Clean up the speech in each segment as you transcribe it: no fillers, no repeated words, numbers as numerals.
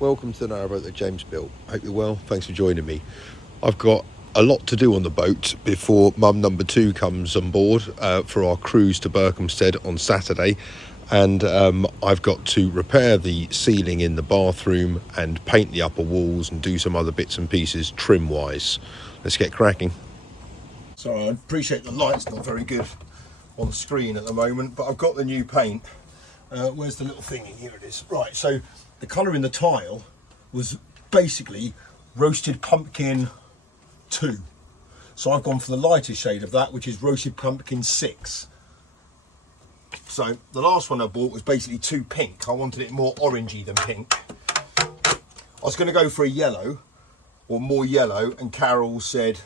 welcome to the Narrowboat that James built. Hope you're well, thanks for joining me. I've got a lot to do on the boat before mum number 2 comes on board for our cruise to Berkhamsted on Saturday. And I've got to repair the ceiling in the bathroom and paint the upper walls and do some other bits and pieces trim wise. Let's get cracking. So I appreciate the light's not very good on screen at the moment, but I've got the new paint. Where's the little thing in here? It is. Right, so the colour in the tile was basically roasted pumpkin 2. So I've gone for the lighter shade of that, which is roasted pumpkin 6. So the last one I bought was basically too pink. I wanted it more orangey than pink. I was going to go for a yellow or more yellow, and Carol said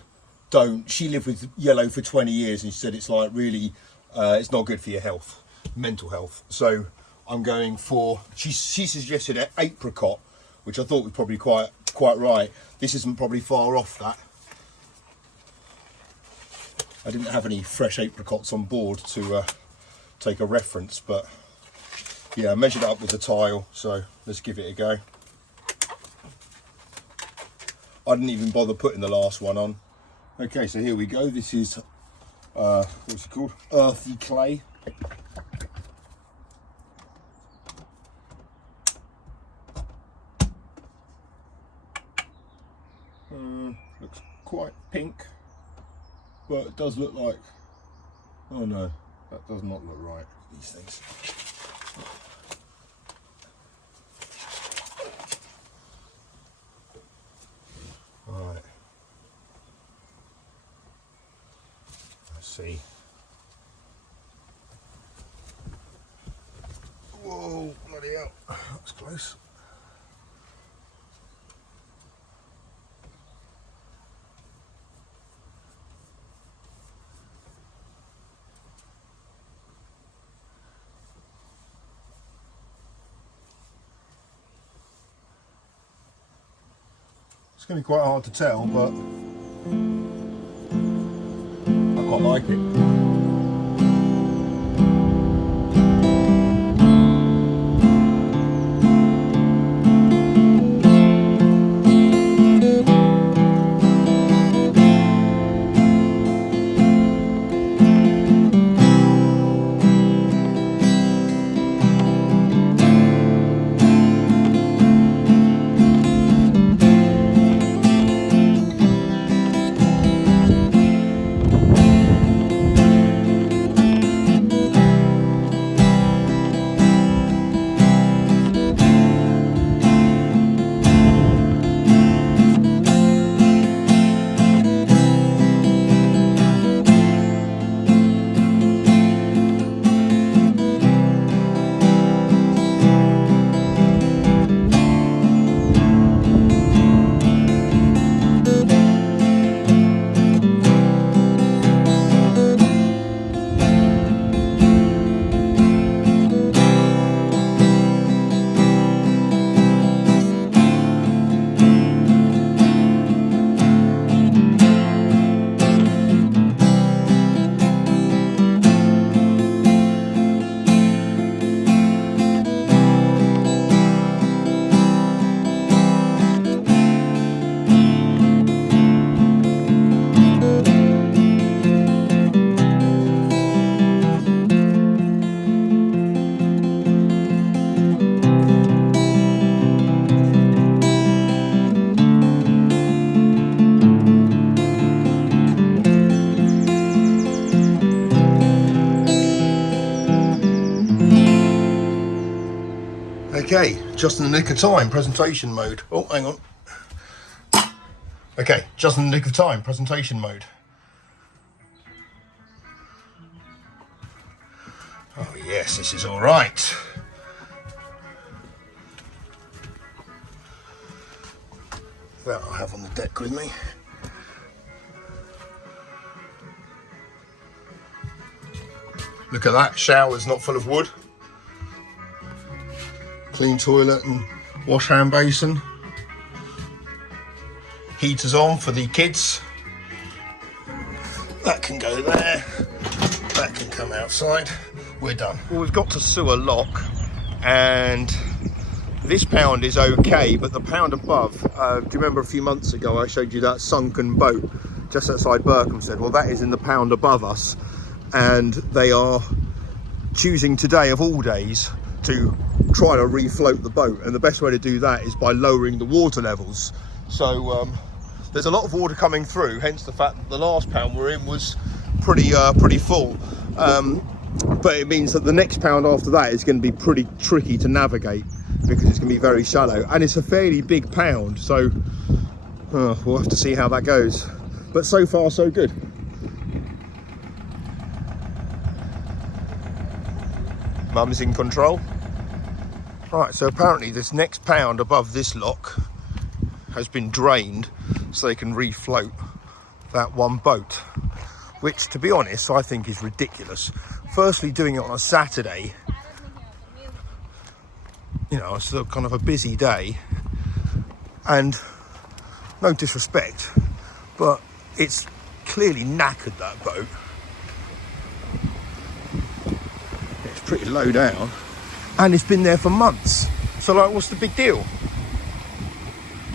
don't. She lived with yellow for 20 years and she said it's like really it's not good for your health, mental health. So I'm going for, she suggested an apricot, which I thought was probably quite right. This isn't probably far off that. I didn't have any fresh apricots on board to take a reference, but yeah, I measured it up with the tile, so let's give it a go. I didn't even bother putting the last one on. Okay, so here we go. This is what's it called? Earthy clay. Looks quite pink, but it does look like, oh no, that does not look right, these things. Right, let's see. Whoa, bloody hell, that's close. It's going to be quite hard to tell, but I quite like it. Okay, just in the nick of time, presentation mode. Oh, hang on. Okay, just in the nick of time, presentation mode. Oh yes, this is all right. That I'll have on the deck with me. Look at that, shower's not full of wood. Clean toilet and wash hand basin. Heaters on for the kids. That can go there. That can come outside. We're done. Well, we've got to sewer lock, and This pound is okay, but the pound above, do you remember a few months ago I showed you that sunken boat just outside Berkhamsted? Well, that is in the pound above us, and they are choosing today of all days to try to refloat the boat, and the best way to do that is by lowering the water levels. So there's a lot of water coming through, hence the fact that the last pound we're in was pretty full. But it means that the next pound after that is going to be pretty tricky to navigate, because it's going to be very shallow, and it's a fairly big pound, so we'll have to see how that goes. But so far so good. Mum's in control. Right, so apparently this next pound above this lock has been drained so they can refloat that one boat, which, to be honest, I think is ridiculous. Firstly, doing it on a Saturday, you know, it's still kind of a busy day, and no disrespect, but it's clearly knackered, that boat. It's pretty low down, and it's been there for months. So, like, what's the big deal?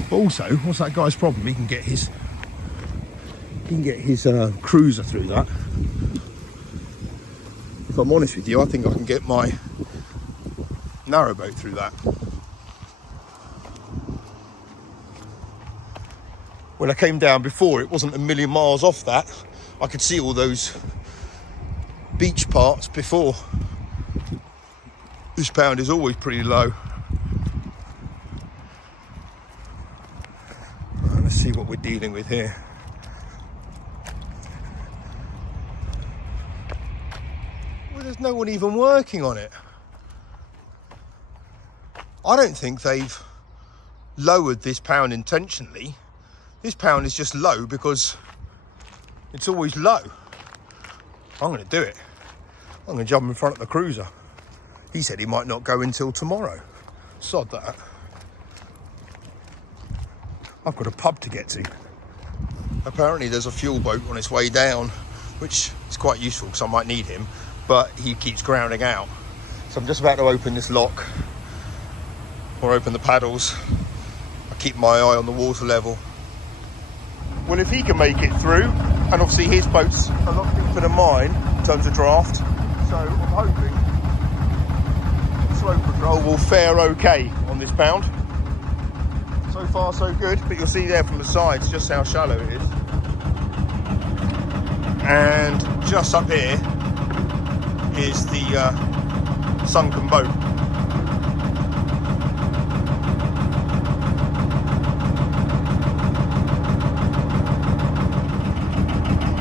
But also, what's that guy's problem? He can get his cruiser through that. If I'm honest with you, I think I can get my narrowboat through that. When I came down before, it wasn't a million miles off that. I could see all those beach parts before. This pound is always pretty low. Right, let's see what we're dealing with here. Well, there's no one even working on it. I don't think they've lowered this pound intentionally. This pound is just low because it's always low. I'm going to do it. I'm going to jump in front of the cruiser. He said he might not go until tomorrow. Sod that. I've got a pub to get to. Apparently there's a fuel boat on its way down, which is quite useful because I might need him, but he keeps grounding out. So I'm just about to open this lock, or open the paddles. I keep my eye on the water level. Well, if he can make it through, and obviously his boat's a lot deeper than mine in terms of draft, so I'm hoping slow patrol will fare okay on this pound. So far so good, but you'll see there from the sides just how shallow it is. And just up here is the sunken boat.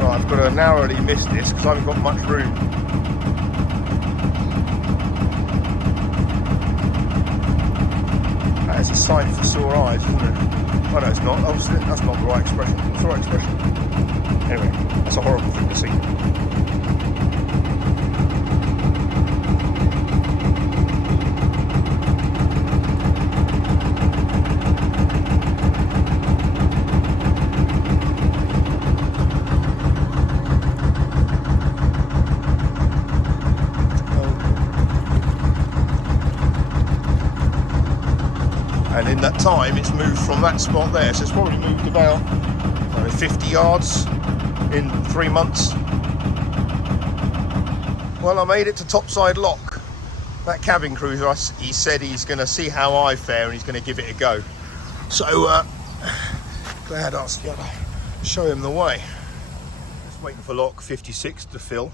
Right, I've got to narrowly miss this because I haven't got much room. That is a sight for sore eyes, isn't it? Oh no, it's not. Obviously, that's not the right expression. What's the right expression? Anyway, that's a horrible thing to see. And in that time, it's moved from that spot there, so it's probably moved about 50 yards in 3 months. Well, I made it to topside lock. That cabin cruiser, he said he's going to see how I fare and he's going to give it a go. So, glad I was able to show him the way. Just waiting for lock 56 to fill,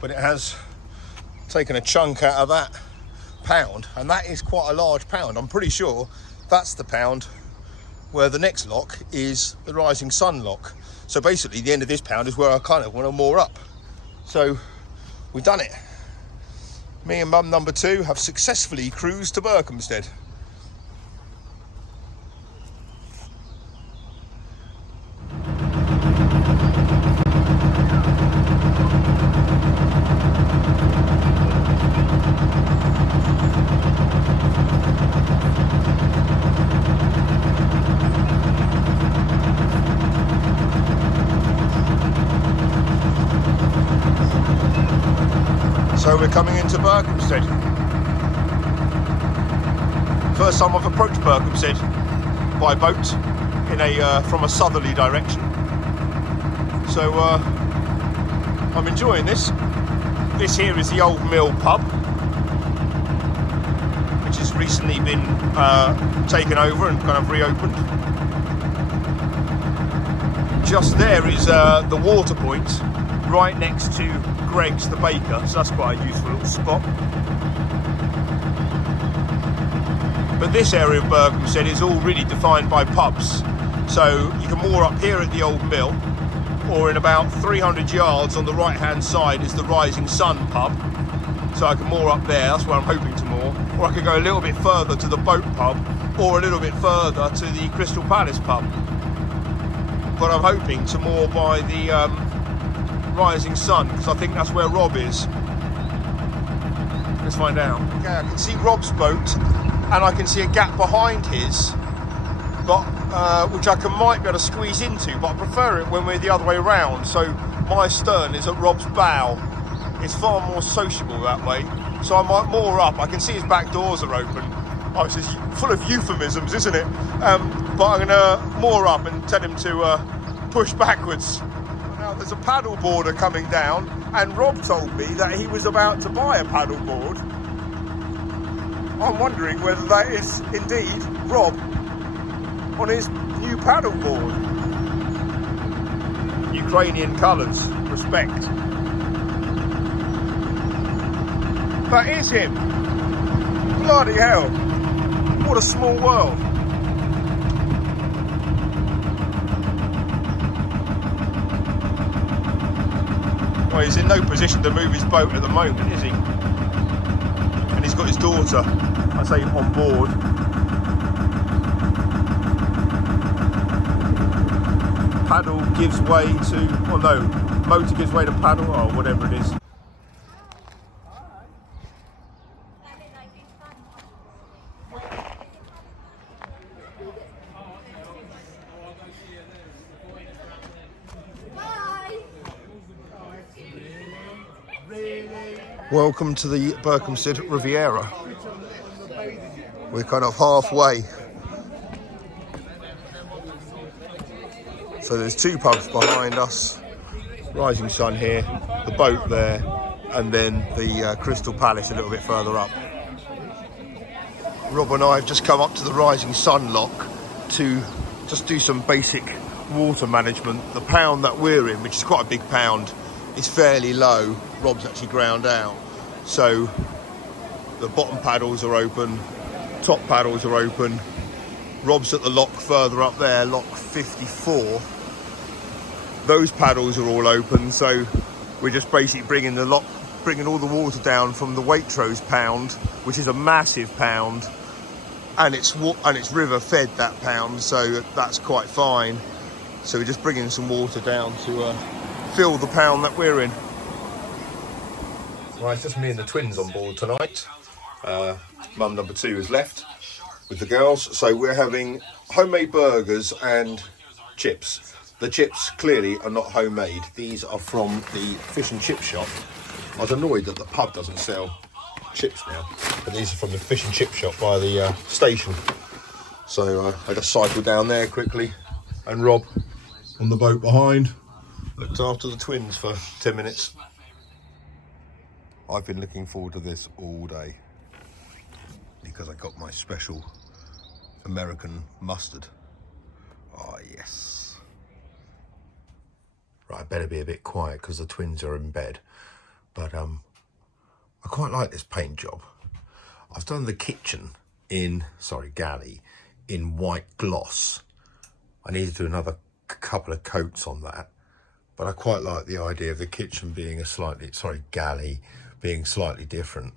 but it has taken a chunk out of that pound, and that is quite a large pound. I'm pretty sure that's the pound where the next lock is the rising sun lock. So basically the end of this pound is where I kind of want to moor up. So we've done it. Me and mum number 2 have successfully cruised to Berkhamsted. So we're coming into Berkhamsted. First time I've approached Berkhamsted by boat in from a southerly direction. So I'm enjoying this. This here is the Old Mill pub, which has recently been taken over and kind of reopened. Just there is the water point, right next to Greg's the baker, so that's quite a useful little spot. But this area of Berkhamsted is all really defined by pubs, so you can moor up here at the Old Mill, or in about 300 yards on the right hand side is the Rising Sun pub, so I can moor up there, that's where I'm hoping to moor, or I could go a little bit further to the boat pub, or a little bit further to the Crystal Palace pub. But I'm hoping to moor by the Rising Sun, because I think that's where Rob is. Let's find out. Okay, I can see Rob's boat, and I can see a gap behind his, but which I might be able to squeeze into, but I prefer it when we're the other way around. So my stern is at Rob's bow. It's far more sociable that way. So I might moor up. I can see his back doors are open. Oh, this is full of euphemisms, isn't it? But I'm going to moor up and tell him to push backwards. Now there's a paddle boarder coming down, and Rob told me that he was about to buy a paddle board. I'm wondering whether that is indeed Rob on his new paddle board. Ukrainian colours, respect. That is him. Bloody hell. What a small world. Well, he's in no position to move his boat at the moment, is he? And he's got his daughter, I say, on board. Paddle gives way to, oh no, motor gives way to paddle, or whatever it is. Welcome to the Berkhamsted Riviera. We're kind of halfway. So there's two pubs behind us. Rising Sun here, the boat there, and then the Crystal Palace a little bit further up. Rob and I have just come up to the Rising Sun lock to just do some basic water management. The pound that we're in, which is quite a big pound, is fairly low. Rob's actually ground out, so the bottom paddles are open, top paddles are open. Rob's at the lock further up there, lock 54. Those paddles are all open, so we're just basically bringing all the water down from the Waitrose pound, which is a massive pound, and it's river fed, that pound, so that's quite fine. So we're just bringing some water down to fill the pound that we're in. Right, it's just me and the twins on board tonight. Mum number 2 has left with the girls, so we're having homemade burgers and chips. The chips clearly are not homemade. These are from the fish and chip shop. I was annoyed that the pub doesn't sell chips now, but these are from the fish and chip shop by the station. So I just cycled down there quickly, and Rob on the boat behind looked after the twins for 10 minutes. I've been looking forward to this all day because I got my special American mustard. Oh yes. Right, I better be a bit quiet because the twins are in bed. But I quite like this paint job. I've done the kitchen galley in white gloss. I need to do another couple of coats on that. But I quite like the idea of the kitchen being galley being slightly different.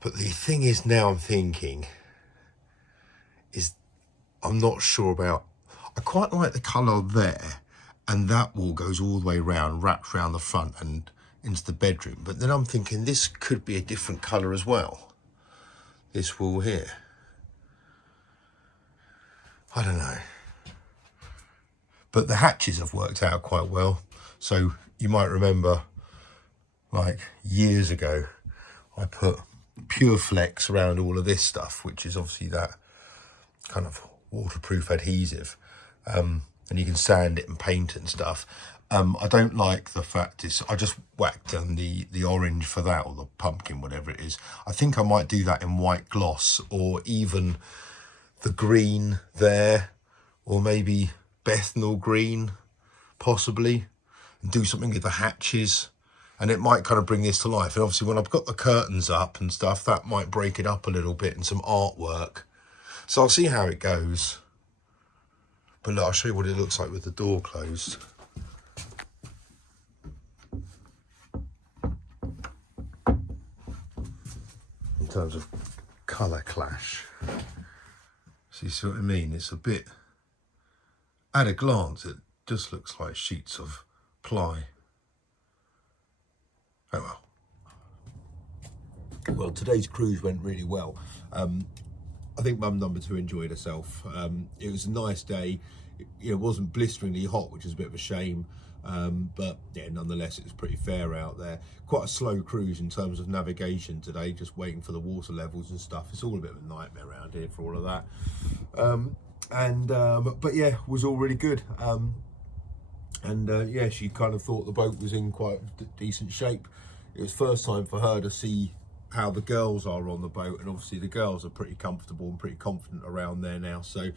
But the thing is, now I'm thinking, I'm not sure about, I quite like the colour there, and that wall goes all the way round, wraps round the front and into the bedroom. But then I'm thinking this could be a different colour as well, this wall here. I don't know. But the hatches have worked out quite well. So you might remember, like years ago, I put pure flex around all of this stuff, which is obviously that kind of waterproof adhesive, and you can sand it and paint it and stuff. I don't like the fact I just whacked on the orange for that, or the pumpkin, whatever it is. I think I might do that in white gloss, or even the green there, or maybe Bethnal green possibly, and do something with the hatches, and it might kind of bring this to life. And obviously when I've got the curtains up and stuff, that might break it up a little bit, and some artwork. So I'll see how it goes. But look, I'll show you what it looks like with the door closed. In terms of colour clash. So you see what I mean? It's a bit, at a glance, it just looks like sheets of ply. Oh well. Well, today's cruise went really well. I think mum number 2 enjoyed herself. It was a nice day. It wasn't blisteringly hot, which is a bit of a shame. But yeah, nonetheless, it was pretty fair out there. Quite a slow cruise in terms of navigation today, just waiting for the water levels and stuff. It's all a bit of a nightmare around here for all of that. But yeah, was all really good. Yeah, she kind of thought the boat was in quite decent shape. It was first time for her to see how the girls are on the boat, and obviously the girls are pretty comfortable and pretty confident around there now, so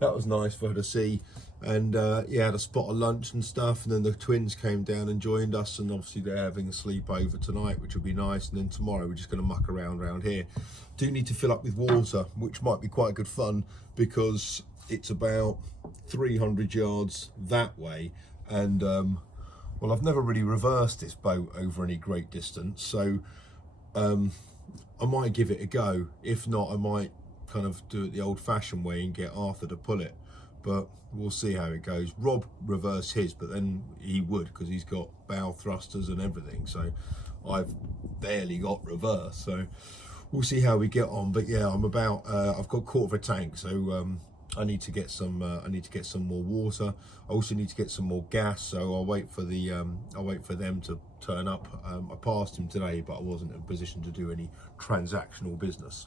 that was nice for her to see. And yeah, had a spot of lunch and stuff, and then the twins came down and joined us, and obviously they're having a sleepover tonight, which will be nice. And then tomorrow we're just going to muck around here. Do need to fill up with water, which might be quite good fun, because it's about 300 yards that way, and well, I've never really reversed this boat over any great distance, so I might give it a go. If not, I might kind of do it the old-fashioned way and get Arthur to pull it, but we'll see how it goes. Rob reversed his, but then he would, because he's got bow thrusters and everything, so I've barely got reverse, so we'll see how we get on. But yeah, I'm about I've got a quarter of a tank, so I need to get some more water. I also need to get some more gas, so I'll wait for them to turn up. I passed him today, but I wasn't in a position to do any transactional business.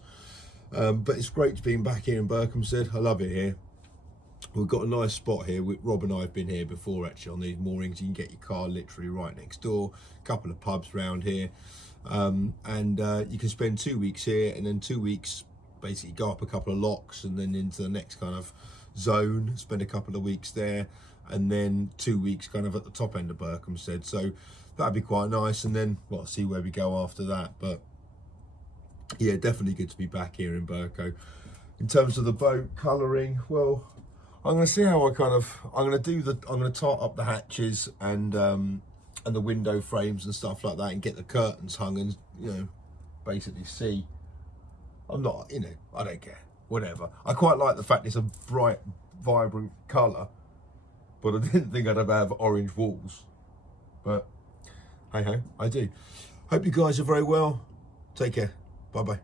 But it's great to be back here in Berkhamsted. I love it here. We've got a nice spot here. Rob and I have been here before, actually, on these moorings. You can get your car literally right next door. A couple of pubs around here, and you can spend 2 weeks here, and then 2 weeks basically go up a couple of locks and then into the next kind of zone, spend a couple of weeks there, and then 2 weeks kind of at the top end of Berkhamsted. So that'd be quite nice, and then well, see where we go after that. But yeah, definitely good to be back here in Berko. In terms of the boat colouring, well, I'm going to see how I'm going to tart up the hatches and the window frames and stuff like that, and get the curtains hung, and basically see. I'm not, I don't care, whatever. I quite like the fact it's a bright, vibrant colour, but I didn't think I'd ever have orange walls. But hey ho, I do. Hope you guys are very well. Take care. Bye bye.